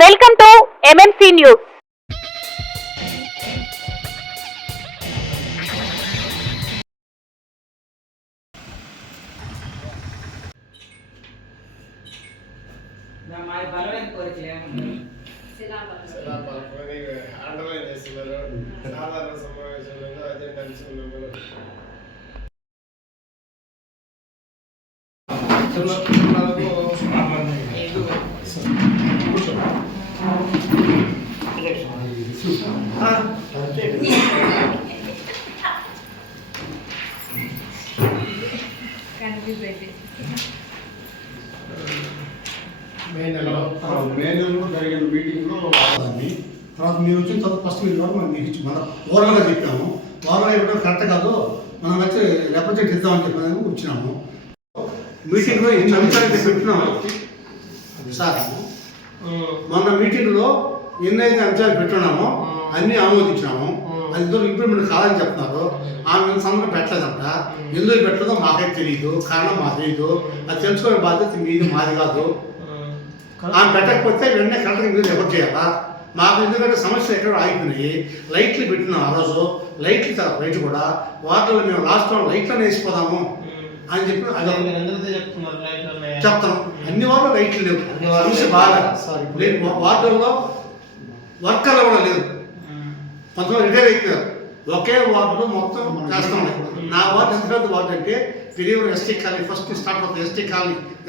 Welcome to MMC news. సాధారణ సమావేశంలో agenda అంశంలో మే నెలలో జరిగిన మీటింగ్లో తర్వాత మీరు వచ్చిన తర్వాత ఫస్ట్ మీరు కూడా మనం మన ఓవర్గా చెప్పాము. ఓవర్గా ఇవ్వడం కరెక్ట్ కాదు, మనం వచ్చి రిప్రజెంట్ ఇద్దామని చెప్పి వచ్చినాము. మీటింగ్లో ఎన్ని అంశాలు పెట్టినాము సార్. మొన్న మీటింగ్లో ఎన్నైతే అంశాలు పెట్టున్నామో అన్నీ ఆమోదించినాము. అది ఇద్దరు ఇంప్రూవ్మెంట్ కాదని చెప్తున్నారు. ఆమె సంబంధం పెట్టలేదంట. ఎందుకు పెట్టలేదో మాకైతే తెలియదు, కారణం మాకు తెలియదు. అది తెలుసుకునే బాధ్యత మీది, మాది కాదు. ఆమె పెట్టకపోతే వెంటనే కరెక్ట్గా మీరు ఎవరు చేయాలా? మాకు ఎందుకంటే సమస్యలు ఎక్కడ ఆగిపోయినాయి. లైట్లు పెట్టినాం ఆ రోజు, లైట్లు తర్వాత లైట్ కూడా వాటర్లో మేము లాస్ట్ లైట్లను వేసిపోదాము అని చెప్పి చెప్తాం. అన్ని వాటిలో లైట్లు లేవు, సమస్య బాగా వాటర్లో వర్కర్లు కూడా లేదు. కొంతమంది రిటైర్ అయిపోయారు. ఒకే వార్డులో మొత్తం చేస్తాం. నా వార్డు ఎంత పెద్ద వార్డు అంటే పెరియూరు ఎస్టీ కాలనీ, ఫస్ట్ స్టార్ట్ అవుతుంది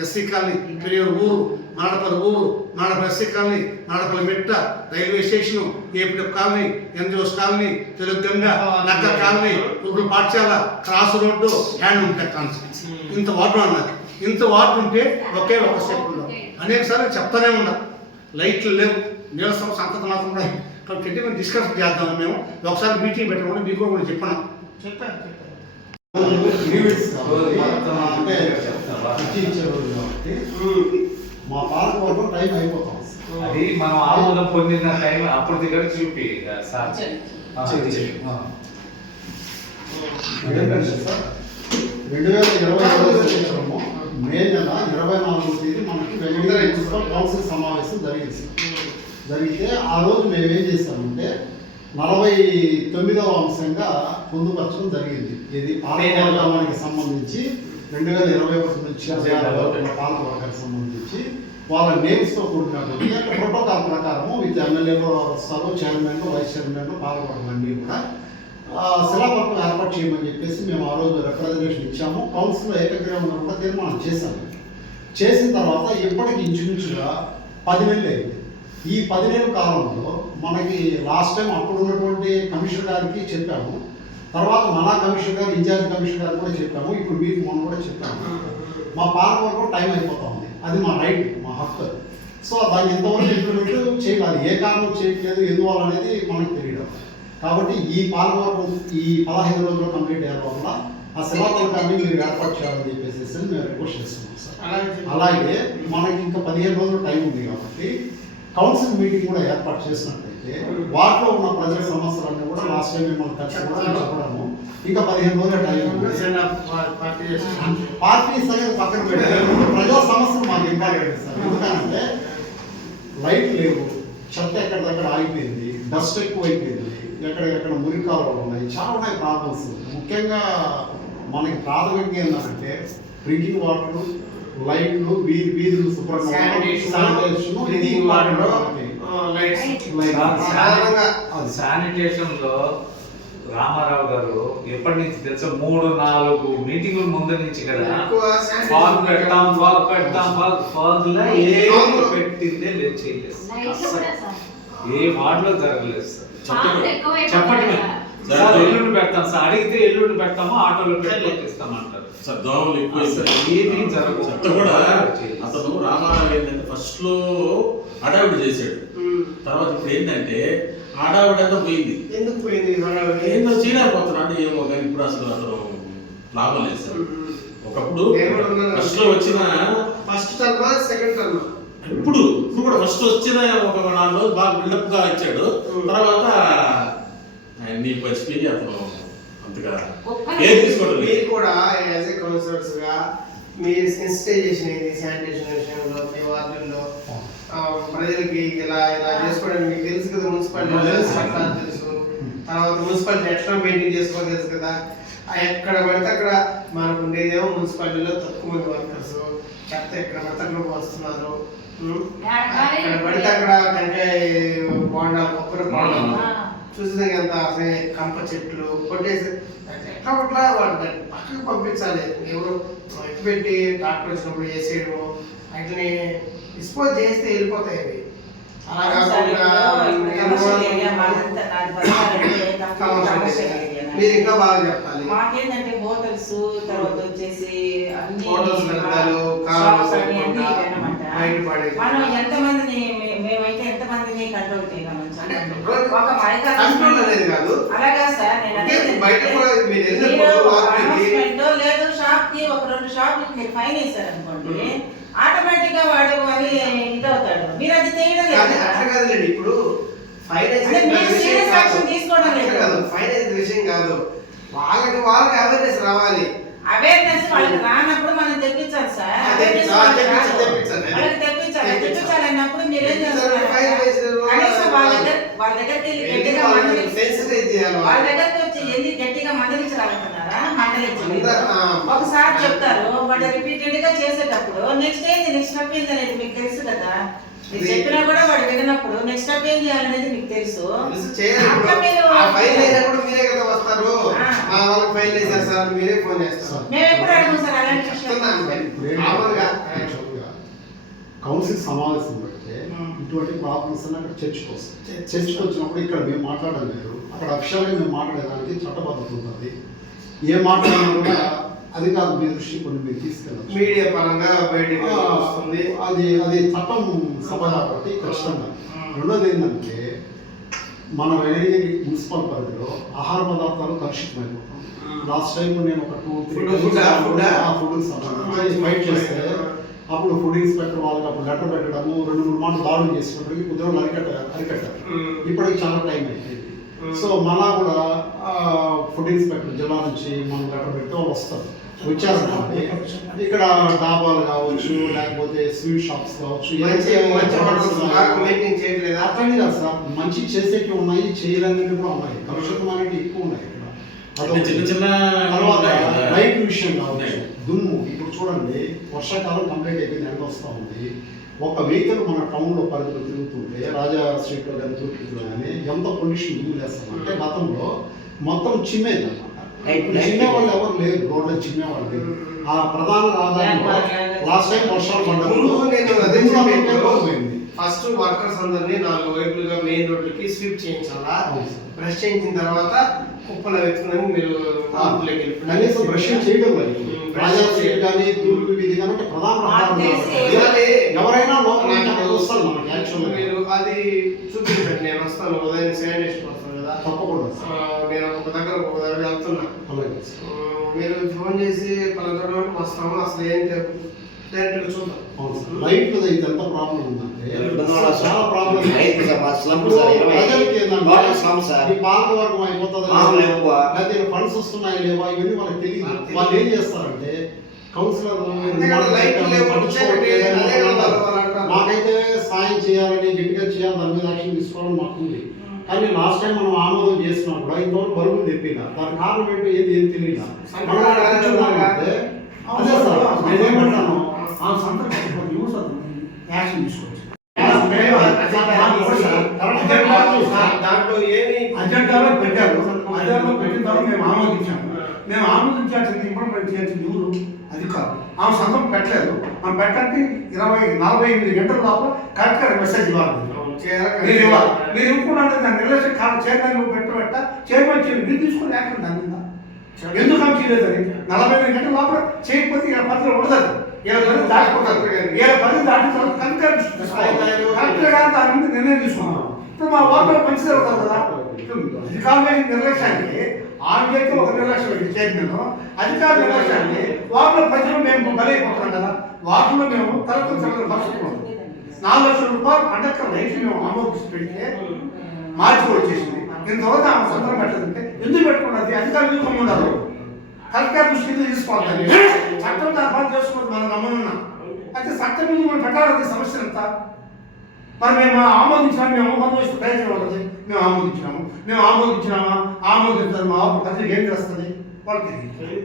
ఎస్టీ కాలనీ, పెరియూరు ఊరు, మాడపల్లి ఊరు, మాడపల్లి ఎస్టీ కాలనీ, మాడపల్లి మెట్ట, railway station, APF colony, NGOs colony, Telugu Ganga, నక్క కాలనీ, ఇప్పుడు పాఠశాల, క్రాస్ రోడ్డు, హ్యాండ్లూమ్ టెక్నాలజీ. ఇంత వార్డు అన్నది. ఇంత వార్డు ఉంటే ఒకే ఒక స్టెప్ ఉండవు. అనేక సార్లు చెప్తానే ఉన్నా లైట్లు లేవు, నీళ్ళ సమస్య అంత మాత్రం ఉన్నాయి. కాబట్టి మేము డిస్కస్ చేద్దాం. మేము ఒకసారి మీటింగ్ పెట్టకుండా మీకు కూడా చెప్పాను. మా పార్క్ వరకు టైం అయిపోతాం. అది మనం ఆమోదం పొందిన టైం అప్పుడు దగ్గర చూపి సార్ 2020 మే నెల 24వ తేదీ మనకి మున్సిపల్ కౌన్సిల్ సమావేశం జరిగితే ఆ రోజు మేము ఏం చేస్తామంటే 49వ అంశంగా పొందుపరచడం జరిగింది. ఇది పాలకవర్గానికి సంబంధించి 2021 నుంచి పాలకవర్గానికి సంబంధించి వాళ్ళ నేమ్స్తో కూడినటువంటి ప్రోటోకాల్ ప్రకారము విత్ ఎమ్మెల్యేలు వస్తారు, చైర్మన్, వైస్ చైర్మన్, పాలకవర్గం అన్నీ కూడా శిలాపలకం ఏర్పాటు చేయమని చెప్పేసి మేము ఆ రోజు రిప్రజెంటేషన్ ఇచ్చాము. కౌన్సిల్లో ఏకగ్రీవంగా కూడా తీర్మానం చేశాము. చేసిన తర్వాత ఇప్పటికి ఇంచుమించుగా 10 నెలలు అయింది. ఈ 10 నెలల కాలంలో మనకి లాస్ట్ టైం అప్పుడు ఉన్నటువంటి కమిషనర్ గారికి చెప్పాము, తర్వాత మన కమిషనర్ గారు, ఇన్ఛార్జ్ కమిషనర్ గారికి కూడా చెప్పాము, ఇప్పుడు మీకు మనం కూడా చెప్పాము. మా పాలకవర్గం టైం అయిపోతా ఉంది. అది మా రైట్, మా హక్కు. సో దాన్ని ఎంతవరకు ఇంప్లిమెంట్ చేయాలి, ఏ కారణం చేయట్లేదు, ఎందువల్ల అనేది మనకు తెలియడం. కాబట్టి ఈ పాలకవర్గం ఈ 15 రోజుల్లో కంప్లీట్ అయ్యే లోపల ఆ శిలాపలకాన్ని మీరు ఏర్పాటు చేయాలని చెప్పేసి మేము రిక్వెస్ట్ చేస్తున్నాం సార్. అలాగే మనకి ఇంకా 15 రోజులు టైం ఉంది కాబట్టి కౌన్సిల్ మీటింగ్ కూడా ఏర్పాటు చేసినట్లయితే వాటిలో ఉన్న ప్రజల సమస్యలన్నీ కూడా లాస్ట్ టైం మిమ్మల్ని ఖచ్చితంగా చెప్పడము. ఇంకా 15 రోజుల టైం ఉంది. పార్టీ సంగతి పక్కన పెట్టి ప్రజల సమస్యలు మాకు ఇంపార్టెంట్ సార్. ఎందుకంటే లైట్ లేవు, చెత్త ఎక్కడిదక్కడ ఆగిపోయింది, డస్ట్ ఎక్కువ అయిపోయింది, ఎక్కడెక్కడ మురికాలు ఉన్నాయి, చాలా ఉన్నాయి ప్రాబ్లమ్స్. ముఖ్యంగా మనకి ప్రాథమికంగా ఏంటంటే డ్రింకింగ్ వాటర్, లైట్లు, వీధులు శుభ్రంగా, శానిటేషన్ లో రామారావు గారు ఎప్పటి నుంచి తెలుసా 3-4 మీటింగుల ముందు నుంచి కదా ఫాగ్ పెడతాం పెట్టిందే లేదు, చేయలేదు. ఏ వార్డులో జరగలేదు సార్. చెప్పండి ఎల్లుండి పెడతాం సార్, అడిగితే ఎల్లుండి పెడతాము, ఆటోలో పెట్టిస్తామంటారు. ఏది జరగదు కూడా. అతను రామారావు ఏంటంటే ఫస్ట్ లో అడావిడ చేశాడు. తర్వాత ఇప్పుడు ఏంటంటే ఆడావిడంతా పోయింది. ఎందుకు పోయింది? ఏందో చేయలేకపోతున్నాడు ఏమో, కానీ ఇప్పుడు అసలు అతను లాభం లేదు సార్. ఒకప్పుడు ఫస్ట్ లో వచ్చిన ఫస్ట్ టర్మా సెకండ్ టర్మా ఇప్పుడు కూడా ఫస్ట్ వచ్చిన ఒక 4 రోజులు బాగా బిల్డప్ గా ఇచ్చాడు. తర్వాత అన్ని పరిస్థితి అతను అంతగా ఏం తీసుకోవడం. మీరు కూడా యాజ్ ఏ కౌన్సిలర్స్ గా మీరు సెన్సిటైజేషన్ అయింది శానిటేషన్ విషయంలో మీ వార్డుల్లో ప్రజలకి ఇలా ఇలా చేసుకోవడానికి మీకు తెలుసు కదా, మున్సిపాలిటీ చట్టాలు తెలుసు, తర్వాత మున్సిపాలిటీ ఎట్లా మెయింటైన్ చేసుకోవాలి తెలుసు కదా. ఎక్కడ పడితే అక్కడ మనకు ఉండేదేమో మున్సిపాలిటీలో తక్కువ మంది వర్కర్స్, చెత్త ఎక్కడ పడితే అక్కడ వస్తున్నారు. అక్కడ పడితే అక్కడ టెంకాయ బోండాలు, కొబ్బరి బోండాలు చూసిన ఎంత కంప చెట్లు కొట్టేసి ఎట్లా పట్ల వాటిని పక్కకు పంపించాలి. ఎవరు ఎక్కి పెట్టి ట్రాక్టర్ వచ్చినప్పుడు వేసేయడము, వాటిని డిస్పోజ్ చేస్తే వెళ్ళిపోతాయి అవి. అలా కాకుండా మీరు ఇంకా బాగా చెప్పాలి. మాకేంటంటే హోటల్స్, తర్వాత వచ్చేసి హోటల్స్ పెడతారు, మనం ఎంతమందిని, మేమైతే ఎంతమందిని కంట్రోల్ చేయగలం? అనేది కాదు అలాగా సార్, నేను బయట లేదు షాప్ కి ఒక 2 షాపులకి మీరు ఫైన్ వేసారు అనుకోండి, ఆటోమేటిక్ గా వాడు అది ఇదవుతాడు. మీరు అది చేయడం లేదు. ఇప్పుడు తీసుకోవడం లేదు. ఫైనాన్స్ విషయం కాదు, వాళ్ళకి అవేర్నెస్ రావాలి. అవేర్నెస్ వాళ్ళకి రానప్పుడు మనం తెప్పించాలి సార్. వాళ్ళకి తెప్పించాలి అన్నప్పుడు మీరేం చేస్తారు? కనీసం వాళ్ళ దగ్గరికి వచ్చి ఎందుకు గట్టిగా మందలించాలంటున్నారా? ఒకసారి చెప్తారు, బట్ రిపీటెడ్ గా చేసేటప్పుడు నెక్స్ట్ స్టెప్ ఏంది అనేది మీకు తెలుసు కదా. మీరు చెప్పినా కూడా వాడు వినప్పుడు నెక్స్ట్ స్టెప్ ఏం చేయాలనేది మీకు తెలుసు. మేము ఎప్పుడు అడుగు సార్ అలాంటి కౌన్సిల్ సమావేశం పెడితే ఇటువంటి ప్రాబ్లమ్స్ అన్ని అక్కడ చర్చకు వస్తాయి. చర్చకు వచ్చినప్పుడు ఇక్కడ మేము మాట్లాడడం లేదు, అక్కడ అక్షరాలు మేము మాట్లాడేదానికి చట్టబద్ధత ఉంటుంది. ఏ మాట్లాడినా కూడా అధికారులు మీ దృష్టి కొన్ని మీరు తీసుకెళ్ళచ్చు. మీడియా పరంగా బయటకు వస్తుంది. అది చట్టం సభ కాబట్టి ఖచ్చితంగా. రెండోది ఏంటంటే మన వెనగిరి మున్సిపల్ పరిధిలో ఆహార పదార్థాలు కలుషితమైపోతాం. లాస్ట్ టైం నేను ఒక 2-3 ఫుడ్ సంబంధించి ఫైట్ చేస్తే అప్పుడు ఫుడ్ ఇన్స్పెక్టర్ వాళ్ళకి అప్పుడు లెటర్ పెట్టడము, 2-3 మాటలు దాడులు చేసినప్పటికీ కుదరలు అరికట్టారు. ఇప్పటికి చాలా టైం అయిపోయింది. సో మళ్ళా కూడా ఫుడ్ ఇన్స్పెక్టర్ జిల్లా నుంచి మనం లెటర్ పెడితే వాళ్ళు వస్తారు. వచ్చారనుకోండి, ఇక్కడ డాబాలు కావచ్చు, లేకపోతే స్వీట్ షాప్స్ కావచ్చు, అట్లని కాదు సార్, మంచి చేసేటివి ఉన్నాయి, చేయలేనివి కూడా ఉన్నాయి, కలుషితం అనేవి ఎక్కువ ఉన్నాయి ఇక్కడ. తర్వాత రైట్ విషయం కావచ్చు, దుమ్ము. ఇప్పుడు చూడండి, వర్షాకాలం కంప్లీట్ అయిపోయింది, ఎండ వస్తూ ఉంది. ఒక వెహికల్ మన టౌన్లో పరిధిలో తిరుగుతుంటే రాజా స్ట్రీట్లో కానీ తూర్పులో కానీ ఎంత పొల్యూషన్ దుమ్ము లేస్తామంటే గతంలో మొత్తం చిమ్మేది అన్నమాట. చిమ్మే వాళ్ళు ఎవరు లేరు, రోడ్లో చిమ్మే వాళ్ళు లేరు. ఆ ప్రధాన రహదారిలో లాస్ట్ టైం వర్షాలు పడ్డాయి. ఫస్ట్ వర్కర్స్ అందరినీ 4 వైపులుగా మెయిన్ రోడ్లకి స్వీప్ చేయించాలా. బ్రష్ చేయించిన తర్వాత కుప్పలు వెతుకుని మీరు కనీసం బ్రష్ చేయడం మరి రాజా స్ట్రీట్ కానీ తూర్పు వీధి కానీ ప్రధాన రహదారి ఎవరైనా వస్తారు మనకి. యాక్చువల్గా మీరు అది చూపించండి, నేను వస్తాను. ఉదయం శానిటేషన్ వస్తాను కదా, తప్పకుండా నేను ఒక దగ్గర వెళ్తున్నా. మీరు ఫోన్ చేసి పలకడం వస్తాము, అసలు ఏం డైరెక్ట్గా చూద్దాం. లైట్లు అయితే ఎంత ప్రాబ్లం ఉందంటే చాలా ప్రాబ్లం. ఈ పాలక వర్గం అయిపోతుంది, లేకపోతే ఫండ్స్ వస్తున్నాయి లేవా ఇవన్నీ వాళ్ళకి తెలియదు. వాళ్ళు ఏం చేస్తారంటే కౌన్సిలర్ మాకైతే సాయం చేయాలని, గట్టిగా చేయాలి, దాని మీద యాక్షన్ తీసుకోవాలని మాకుంది. కానీ లాస్ట్ టైం మనం ఆమోదం చేసినా కూడా ఇంతవరకు బరువులు తెప్పినా దాని కారణం ఏంటో ఏం తెలియదు. అదే సార్ నేనేమంటాను, యాక్షన్ తీసుకోవచ్చు. దాంట్లో ఏమి అజెండాలో పెట్టారు, అజెండాలో పెట్టిన తర్వాత మేము ఆమోదించాము. మేము ఆమోదించాల్సింది ఇంప్లిమెంట్ చేయాల్సింది ఎవరు? అధికారులు. ఆమె సంతకం పెట్టలేదు. మనం పెట్టండి 48 గంటల లోపల కరెక్ట్గా మెసేజ్ ఇవ్వాలి. మీరు ఇవ్వాలి. మీరు ఇవ్వకుండా దాన్ని రిలేషన్ చైర్మన్ పెట్ట చైర్మన్ చేయండి, మీరు తీసుకుని యాక్షన్ దాని మీద ఎందుకు ఆమె చేయలేదని. 48 గంటల లోపల చేయకపోతే ఇలా పద్ధతి ఉండదు. ఇలా పని దాటిపోతారు. ఇలా పని దాటిన తర్వాత కరెక్ట్గా దాని మీద నిర్ణయం తీసుకున్నాం. ఇప్పుడు మా వార్డులో మంచి జరుగుతుంది కదా. అధికారుల నిర్లక్ష్యానికి ఆమెకి ఒక నిర్లక్ష్యం చైర్మన్, అధికారుల నిర్లక్ష్యాన్ని వార్డులో ప్రజలు మేము బలైపోతున్నాం కదా. వార్డులో మేము తరగతి పరుచుకున్నాం. 4 లక్షల రూపాయలు పండగ రైతు మేము ఆమోదించి పెడితే మార్చి కూడా వచ్చేసింది. ఇంతవరకు ఆమె సంతకం పెట్టదంటే ఎందుకు పెట్టుకున్నది? అధికారులు ఎందుకు ఉన్నారు? కలెక్టర్ దృష్టికి తీసుకోవాలి. చట్టం దాని పని చేసుకోవద్దు, మనం గమనున్నాం. అయితే చట్టం మీద మనం పెట్టాలి సమస్య ఎంత. మరి మేము ఆమోదించాము, మేము ఆమోదిస్తే ప్రయత్నం ఉంటుంది. మేము ఆమోదించినామా ఆమోదిస్తారు, మా ప్రజలకు ఏం చేస్తుంది వాళ్ళకి తెలియదు.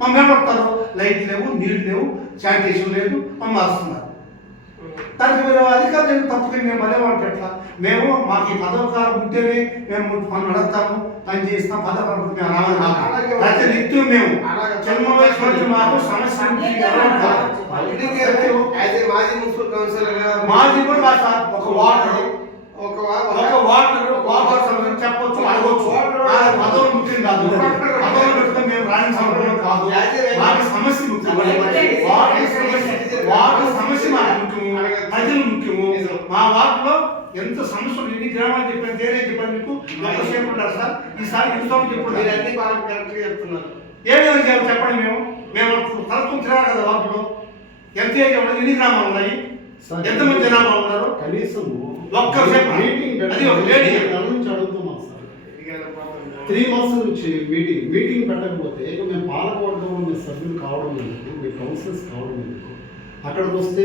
మమ్మల్ని ఏమంటారు, లైట్ లేవు, నీళ్ళు లేవు, శానిటేషన్ లేదు, మమ్మల్ని వస్తున్నారు. దానికి మీరు అధికారులు తప్పుతుంది. మేము అదే వాళ్ళకి ఎట్లా? మేము మాకు ఈ పదవకాలం ఉంటేనే మేము పని నడుస్తాము, పని చేస్తాం. పదవకాలం మేము రావాలి. ప్రతి నిత్యం మేము జన్మ వయసు మాకు సమస్య మాజీ మున్సిపల్ కౌన్సిలర్ మాది కూడా కాదు సార్. ఒక వాటర్ సమస్య చెప్పొచ్చు, అడగొచ్చు. పదవులు ముఖ్యం కాదు, పదవులు పెడితే మేము రాని సమయంలో కాదు. మాకు సమస్య ముఖ్యం, వాటర్ సమస్య మాకు ముఖ్యము, ప్రజలు ముఖ్యము. మా వార్డులో ఎంత సమస్యలు ఎన్ని గ్రామాలు చెప్పాను, తేనే చెప్పాను మీకు. ఎంతసేపు ఉంటారు సార్? ఈసారి ఎంతసేపు చెప్పుకుంటారు? అన్ని బాగా కరెక్ట్గా చెప్తున్నారు. ఏమేమి చేయాలి చెప్పండి. మేము తలుపుకుని తిరగాలి కదా వార్డులో. ఎంత ఏరియా ఉన్నది, ఎన్ని గ్రామాలు ఉన్నాయి, ఎంతమంది జనాభా ఉన్నారు? కనీసం ఒక్కసేపు మీటింగ్ అది ఒక లేడీ నుంచి అడుగుతున్నాం సార్. 3 months నుంచి మీటింగ్ పెట్టకపోతే ఇక మేము పాలకవర్గంలో మేము సభ్యులు కావడం ఎందుకు, మీ కౌన్సిలర్స్ కావడం ఎందుకు? అక్కడికి వస్తే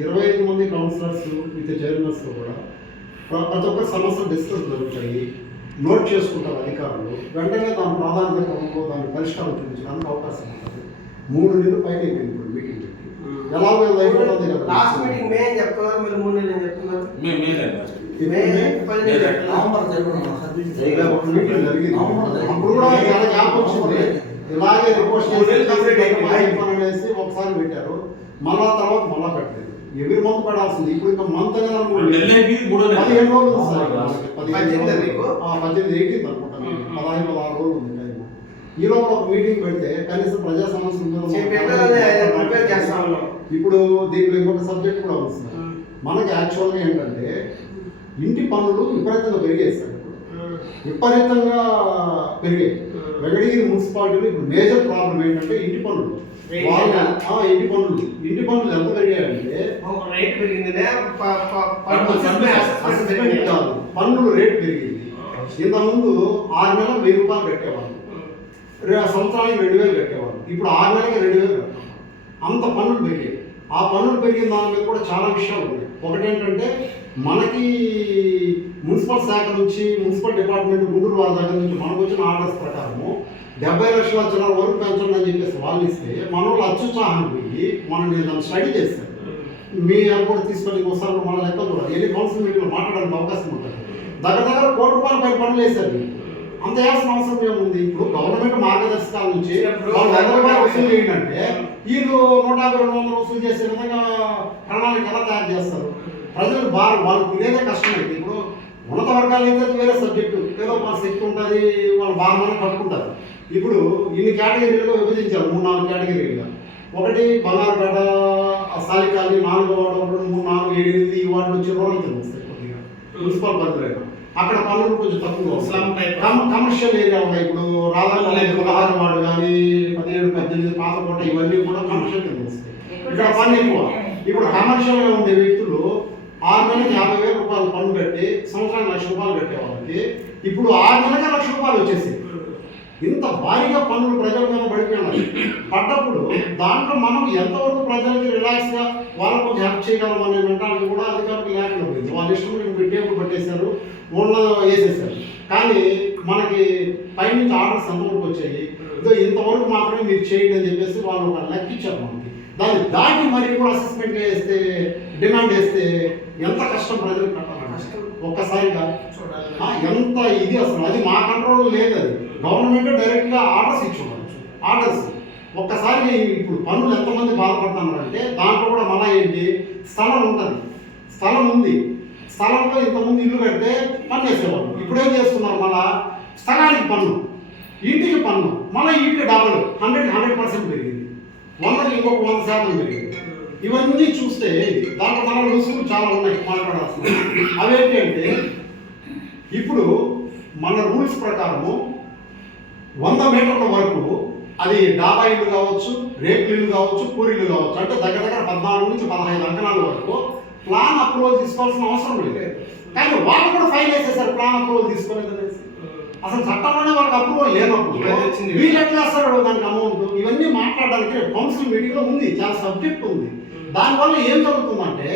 25 మంది కౌన్సిలర్స్ విత్ చైర్మన్స్ కూడా ప్రతి ఒక్క సమస్య డిస్కస్ జరుగుతాయి, నోట్ చేసుకుంటారు అధికారులు. వెంటనే దాని ప్రాధాన్యత క్రమంలో దాన్ని పరిష్కారం చూపించడానికి అవకాశం ఉంటుంది. 3 నెలలు పైన అయిపోయింది ఇప్పుడు మీటింగ్ పెట్టి. ఎలాగో అయిపోతుంది కదా. లాస్ట్ మీటింగ్ మే అని చెప్తున్నారు, మీరు 3 నెలలు అని చెప్తున్నారు. మీటింగ్ జరిగింది అప్పుడు కూడా చాలా గ్యాప్ వచ్చింది. ఇలాగే రిపోర్ట్ అనేసి ఒకసారి పెట్టారు, మళ్ళా తర్వాత మళ్ళా పెట్టలేదు. ఎవరి మంత్ పడాల్సింది ఇప్పుడు ఇంకా మంత్ అనేది 15 రోజులు ఉంది సార్. 18 అనుకుంటా, 15-16 రోజులు ఉంది టైం. ఈ లోపల ఒక మీటింగ్ పెడితే కనీసం ప్రజా సమస్యలు ఇప్పుడు దీంట్లో ఇంకొక సబ్జెక్ట్ కూడా ఉంది సార్. మనకి యాక్చువల్గా ఏంటంటే ఇంటి పనులు విపరీతంగా పెరిగాయి సార్. విపరీతంగా పెరిగాయి. వెంకటగిరి మున్సిపాలిటీలో ఇప్పుడు మేజర్ ప్రాబ్లం ఏంటంటే ఇంటి పనులు. ఇంటి పనులు ఎంత పెరిగాయంటే పన్నులు రేటు పెరిగింది. ఇంతకుముందు 6 నెలలకు 1000 రూపాయలు కట్టేవాళ్ళు, సంవత్సరానికి 2000 కట్టేవాళ్ళు. ఇప్పుడు 6 నెలలకి 2000 కట్టాలి. అంత పన్నులు పెరిగాయి. ఆ పన్నులు పెరిగిన దాని మీద కూడా చాలా విషయాలు ఉన్నాయి. ఒకటేంటంటే మనకి మున్సిపల్ శాఖ నుంచి, మున్సిపల్ డిపార్ట్మెంట్ గుంటూరు వాళ్ళ దగ్గర నుంచి మనకు వచ్చిన ఆర్డర్స్ ప్రకారము 70 లక్షల జనాల వరకు పెంచండి అని చెప్పేసి వాళ్ళు ఇస్తే మన వాళ్ళు అత్యుత్సాహాన్ని పోయి నేను దాన్ని స్టడీ చేస్తాను. మీ కూడా తీసుకొని ఒకసారి మన లెక్క చూడాలి. ఎన్ని కౌన్సిల్ మీటింగ్లో మాట్లాడడానికి అవకాశం ఉంటుంది. దగ్గర ₹1 కోటి పై పనులు వేశారు. అంత వేయాల్సిన అవసరం ఏముంది? ఇప్పుడు గవర్నమెంట్ మార్గదర్శకాల నుంచి వసూలు ఏంటంటే వీళ్ళు 150-200 వసూలు చేసే విధంగా ప్రణాళిక ఎలా తయారు చేస్తారు? ప్రజలకు బాగా వాళ్ళు తినేదే కష్టమైంది. ఇప్పుడు ఉన్నత వర్గాలు అయితే వేరే సబ్జెక్టు, ఏదో మన శక్తి ఉంటుంది, వాళ్ళు బాగా కట్టుకుంటారు. ఇప్పుడు ఇన్ని కేటగిరీలుగా విభజించారు, 3-4 కేటగిరీలుగా. ఒకటి బంగారుపేట, సాలికాలి, 4వ వార్డు, 2, 3, 4, 7, 8 ఈ వార్డులు వచ్చి రూరల్ కింద వస్తాయి. కొద్దిగా మున్సిపల్ పరిధిలో అక్కడ పనులు కొంచెం తక్కువ. కమర్షియల్ ఏరియా ఉన్నాయి. ఇప్పుడు రాధానగర్ 16వ వార్డు కానీ 17, 18 పాతకోట ఇవన్నీ కూడా కమర్షియల్ కింద వస్తాయి. ఇక్కడ పన్ను ఎక్కువ. ఇప్పుడు కమర్షియల్గా ఉండే వ్యక్తులు 6 నెలలకి 50,000 రూపాయలు పన్ను కట్టి సంవత్సరానికి ₹1,00,000 కట్టే వాళ్ళకి ఇప్పుడు 6 నెలలకి ₹1,00,000 వచ్చేసి ఇంత భారీగా పన్నులు ప్రజల మీద పడిపోయినాయి. పడ్డప్పుడు దాంట్లో మనం ఎంతవరకు ప్రజలకి రిలాక్స్గా వాళ్ళకు కొంచెం హెల్ప్ చేయగలం అనే మెంటాలిటీ కూడా అధికారులకు లేకుండా పోయింది. వాళ్ళు ఇష్టం పెట్టేప్పుడు పట్టేశారు, ఓన్లో వేసేసారు. కానీ మనకి పైనుంచి ఆర్డర్స్ ఎంతవరకు వచ్చాయి, ఇదో ఇంతవరకు మాత్రమే మీరు చేయండి అని చెప్పేసి వాళ్ళు ఒక లెక్క ఇచ్చారు మనకి. దాన్ని దాటి మరి కూడా అసెస్మెంట్ వేస్తే, డిమాండ్ వేస్తే ఎంత కష్టం ప్రజలకు కట్టాలి ఒక్కసారిగా. ఎంత ఇది అసలు అది మా కంట్రోల్ లేదు. అది గవర్నమెంట్ డైరెక్ట్గా ఆర్డర్స్ ఇచ్చుకోవచ్చు. ఆర్డర్స్ ఒక్కసారి ఇప్పుడు పన్నులు ఎంతమంది బాధపడుతున్నారంటే దాంట్లో కూడా మళ్ళీ ఏంటి, స్థలం ఉంటుంది, స్థలం ఉంది, స్థలంలో ఇంతమంది ఇల్లు కడితే పన్ను వేసేవాళ్ళు. ఇప్పుడేం చేస్తున్నారు, మళ్ళా స్థలానికి పన్ను, ఇంటికి పన్ను, మళ్ళీ ఇంటికి డబల్ 100% పెరిగింది, 100కి ఇంకొక 100% పెరిగింది. ఇవన్నీ చూస్తే దాంట్లో మన రుసులు చాలా ఉన్నాయి మాట్లాడాల్సింది. అవేంటి అంటే ఇప్పుడు మన రూల్స్ ప్రకారము 100 మీటర్ల వరకు అది డాబా ఇల్లు కావచ్చు, రేకులు ఇల్లు కావచ్చు, పూరీలు కావచ్చు, అంటే దగ్గర 14 నుంచి 15 అంకణాల వరకు ప్లాన్ అప్రూవల్ తీసుకోవాల్సిన అవసరం లేదు. కానీ వాళ్ళు కూడా ఫైల్ వేసేసారు ప్లాన్ అప్రూవల్ తీసుకోలేదు అనేసి. అసలు చట్టంలోనే వాళ్ళకి అప్రూవల్ లేనప్పుడు వీళ్ళు ఎట్లా వేస్తారు దానికి అమౌంట్? ఇవన్నీ మాట్లాడడానికి కౌన్సిల్ మీటింగ్లో ఉంది, చాలా సబ్జెక్ట్ ఉంది. దానివల్ల ఏం జరుగుతుందంటే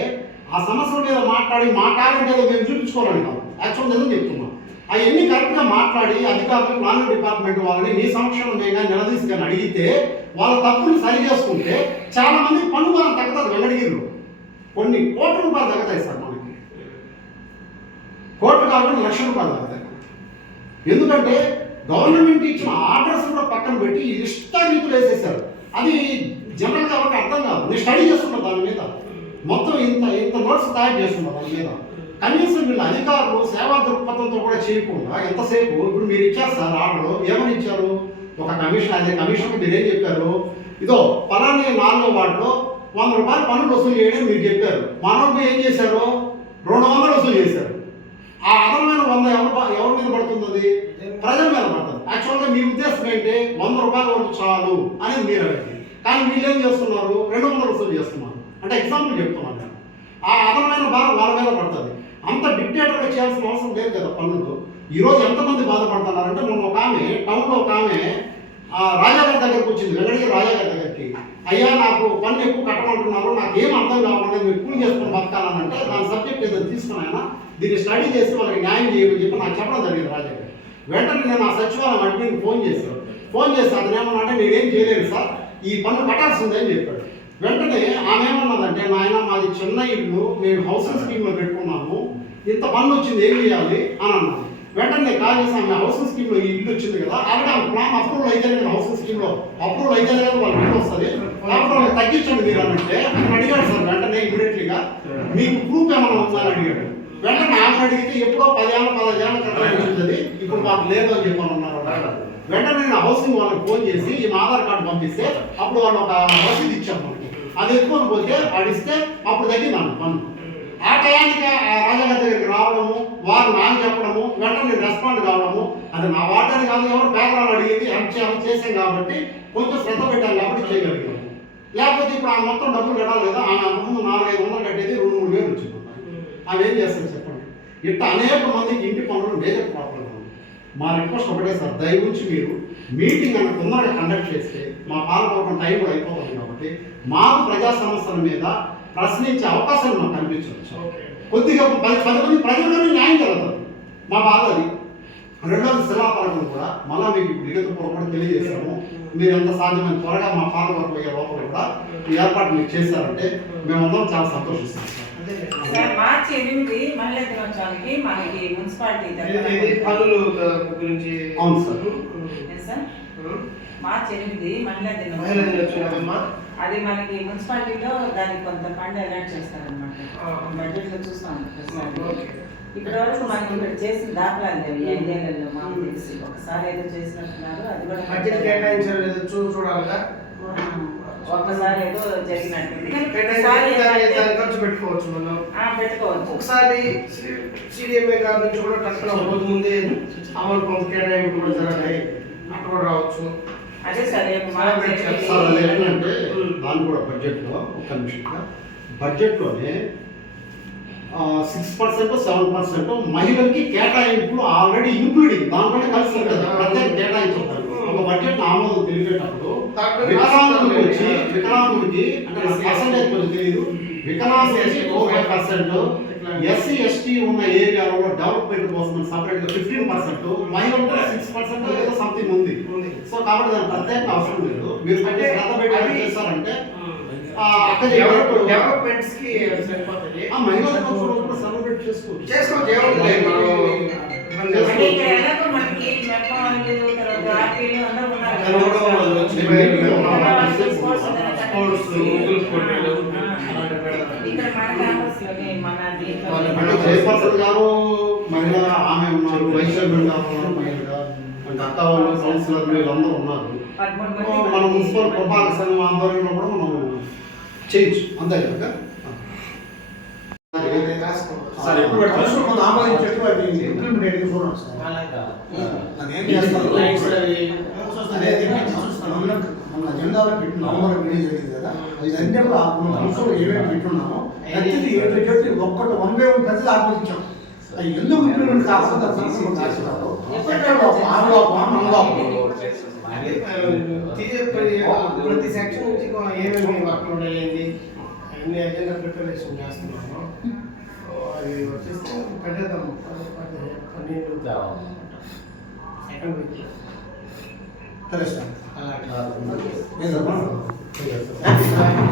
ఆ సమస్యల మీద మాట్లాడి మా టాలెంట్ ఏదో మేము చూపించుకోవాలని కాదు, యాక్చువల్ నిజం చెప్తున్నాం. అవన్నీ కరెక్ట్గా మాట్లాడి అధికారులు ప్లానింగ్ డిపార్ట్మెంట్ వాళ్ళని మీ సమక్షంలో మేము నిలదీసి కానీ అడిగితే వాళ్ళ తప్పులు సరి చేసుకుంటే చాలా మంది పన్ను భారం తగ్గదు. వెంకటగిరిలో కొన్ని కోట్ల రూపాయలు తగ్గుతాయి సార్, మనకి కోట్లు కాకుండా లక్షల రూపాయలు తగ్గుతాయి. ఎందుకంటే గవర్నమెంట్ ఇచ్చిన ఆర్డర్స్ కూడా పక్కన పెట్టి ఇష్టారీతులు వేసేసారు. అది జనరల్గా ఎవరికి అర్థం కాదు. నేను స్టడీ చేస్తున్నా దాని మీద, మొత్తం ఇంత నోట్స్ తయారు చేస్తున్నా దాని మీద. కనీసం వీళ్ళ అధికారులు సేవా దృక్పథంతో కూడా చేయకుండా ఎంతసేపు ఇప్పుడు మీరు ఇచ్చారు సార్ ఆర్డర్, ఏమని ఇచ్చారు? ఒక కమిషన్, అదే కమిషన్కి మీరేం చెప్పారు? ఇదో పలానా 4వ వార్డులో 100 రూపాయలు పన్నులు వసూలు చేయడం మీరు చెప్పారు. మనోళ్ళు ఏం చేశారు? 200 వసూలు చేశారు. ఆ అదనమైన 100 ఎవరి మీద పడుతుంది? ప్రజల మీద పడుతుంది. యాక్చువల్గా మీ ఉద్దేశం ఏంటి? 100 రూపాయల వరకు చాలు అనేది మీరు అడిగింది. కానీ వీళ్ళు ఏం చేస్తున్నారు? 200 వసూలు చేస్తున్నారు. అంటే ఎగ్జాంపుల్ చెప్తున్నాను నేను. ఆ అదనమైన భారం వాళ్ళ మీద పడుతుంది. అంత డిక్టేటర్గా చేయాల్సిన అవసరం లేదు కదా పన్నులు. ఈరోజు ఎంతమంది బాధపడుతున్నారంటే, మొన్న ఒక ఆమె టౌన్లో ఒక ఆమె రాజాగారి దగ్గరకు వచ్చింది, వెంకటగిరి రాజాగారి దగ్గరికి. అయ్యా నాకు పన్ను ఎక్కువ కట్టమంటున్నారు, నాకు ఏం అర్థం కావాలని మీరు కూలి చేసుకుని బతకాలనంటే దాని సబ్జెక్ట్ ఏదో తీసుకుని ఆయన దీన్ని స్టడీ చేసి వాళ్ళకి న్యాయం చేయమని చెప్పి నాకు చెప్పడం జరిగింది రాజాగారు. వెంటనే నేను ఆ సచివాలయం అడ్మిన్కి ఫోన్ చేసి అతను ఏమన్నా అంటే నేనేం చేయలేదు సార్, ఈ పన్ను కట్టాల్సిందే అని చెప్పాడు. వెంటనే ఆమె ఏమన్నదంటే, నాయన మాది చిన్న ఇల్లు, మేము హౌసింగ్ స్కీమ్లో పెట్టుకున్నాము, ఇంత పన్ను వచ్చింది ఏం చేయాలి అని అన్నాను. వెంటనే కాల్ చేసి ఆమె హౌసింగ్ స్కీమ్లో ఈ ఇల్లు వచ్చింది కదా, ఆవిడ ప్లాన్ అప్రూవల్ అయితే కదా, హౌసింగ్ స్కీమ్లో అప్రూవల్ అయితే కదా వాళ్ళకి ఇల్లు వస్తుంది, కాబట్టి వాళ్ళకి తగ్గించండి మీరు అనంటే అతను అడిగాడు సార్ వెంటనే ఇమీడియట్లీగా, మీకు ప్రూఫ్ ఏమన్నా ఉందని అడిగాడు. వెంటనే ఆమె అడిగితే ఎప్పుడో 10 ఏళ్ళ 15 ఏళ్ళ క్రితం వచ్చింది, ఇప్పుడు మాకు లేదు అని చెప్పని ఉన్నారు. వెంటనే నేను హౌసింగ్ వాళ్ళకి ఫోన్ చేసి ఈ ఆధార్ కార్డు పంపిస్తే అప్పుడు వాళ్ళు ఒక రసీదు ఇచ్చారు మనకి, అది ఎత్తుకొని పోతే అడిస్తే అప్పుడు తగ్గిందాను పన్ను. ఆ టయానికి రాజాగారి దగ్గరికి రావడము, వారు నాకు చెప్పడము, వెంటనే రెస్పాండ్ కావడము, అది నా వాటని కాదు, ఎవరు పేపరాలు అడిగింది హెల్ప్ చేసాం కాబట్టి కొంచెం శ్రద్ధ పెట్టాలి కాబట్టి చేయగలిగాము. లేకపోతే ఇప్పుడు ఆ మొత్తం డబ్బులు కట్టాలి కదా, ఆమె అంతకుముందు 400-500 కట్టేది 2-3 వేలు వచ్చింది. అవి ఏం చేస్తారు చెప్పండి? ఇట్లా అనేక మందికి ఇంటి పనులు మేజర్ ప్రాబ్లం. మా రిక్వెస్ట్ ఒకటే సార్, దయవుంచి మీరు మీటింగ్ అన్న తొందరగా కండక్ట్ చేస్తే మా పాలకోవడం టైం కూడా అయిపోతుంది కాబట్టి మాకు ప్రజా సమస్యల మీద ప్రశ్నించే అవకాశాలు మాకు కనిపించవచ్చు. కొద్దిగా 10 మంది ప్రజలకు న్యాయం జరుగుతుంది. మా బాధ అది. రెండోది శిలాపలకం కూడా మళ్ళీ మీకు ఇప్పుడు లిఖితపూర్వకంగా తెలియజేస్తాము. మీరు ఎంత సాధ్యమైన త్వరగా మా పాలవర్గ లోపల కూడా ఈ ఏర్పాటు మీరు చేశారంటే మేమందరం చాలా సంతోషిస్తాం సార్. మార్చి 8 మహిళా దినోత్సవానికి మనకి మున్సిపాలిటీ పనులు గురించి. అవును సార్. మార్చి 8 మహిళా దినోత్సవం, అది మనకి మున్సిపాలిటీలో దానికి కొంత ఫండ్ అలాట్ చేస్తారనమాట. బడ్జెట్ లో చూస్తాం. ఇప్పటి వరకు మనకి ఇక్కడ చేసిన దాఖలాలు లేవు 5 ఏళ్లలో మాకు తెలిసి. ఒకసారి ఏదో చేసినట్టున్నారు, అది కూడా బడ్జెట్ కేటాయించారు చూడాలిగా. ఒక్కసారి ఏదో జరిగినట్టుంది, ఖర్చు పెట్టుకోవచ్చు మనం, పెట్టుకోవచ్చు. ఒకసారి సిడిఎంఏ గారి నుంచి కూడా కరెక్ట్గా రోజు ముందే అమలు కొంత కేటాయింపు కూడా జరగాలి, అక్కడ కూడా రావచ్చు. అదే సార్ ఏంటంటే దాని కూడా బడ్జెట్లో ఒక నిమిషంగా బడ్జెట్లోనే 6% 7% మహిళలకి కేటాయింపులు ఆల్రెడీ ఇంక్లూడింగ్ దాంట్లోనే కలిసి కదా ప్రత్యేక కేటాయించారు. ఒక బడ్జెట్ ఆమోదం తెలిపేటప్పుడు వికలాంగుడికి అంటే పర్సెంటేజ్ కొంచెం తెలియదు, వికలాంగుడికి 5%, ఎస్సీ ఎస్టీ ఉన్న ఏరియాలో డెవలప్మెంట్ కోసం సపరేట్గా 15%, మహిళలకు 6% ఏదో సంథింగ్ ఉంది. సో కాబట్టి దాని ప్రత్యేక అవసరం లేదు. మీరు శ్రద్ధ పెట్టి చేస్తారంటే డెవలప్మెంట్స్ కి సరిపోతుంది. మహిళల కోసం కూడా సెలబ్రేట్ చేసుకోవచ్చు. మనకి చైర్పర్సన్ గారు మహిళ ఆమె ఉన్నారు, వైస్ చైర్మన్ గారు ఉన్నారు, మహిళ అంటే అక్క వాళ్ళు కౌన్సిలర్లు వీళ్ళందరూ ఉన్నారు. మన మున్సిపల్ పురపాలక సంఘం ఆధ్వర్యంలో కూడా మనం చేయొచ్చు. అంతే కదా సార్. ఎప్పుడు పెట్టాలి? మనం ఆమోదించేట్టు అది ఇంప్లిమెంటేట్ చూడండి సార్. అది ఏం చేస్తాను మన అజెండాలో పెట్టి నవంబర్ మీటింగ్ జరిగింది కదా, ఇదంటే కూడా అంశాలు ఏమేమి పెట్టున్నామో ప్రతిదీ ఏదో ఒక్కటి 1 by 1 ప్రతిదీ ఆమోదించాం. అది ఎందుకు ఇంప్లిమెంట్ కాకుండా ప్రతి సెక్షన్ నుంచి ఏమేమి వర్క్ అయింది అన్ని అజెండా ప్రిపరేషన్ చేస్తున్నాము. సో అది వచ్చేస్తే పెట్టేద్దాం 12 సెకండ్ వీక్ సరే సార్ అలాగే. ఆ, ఏం సార్ ఓకే సార్.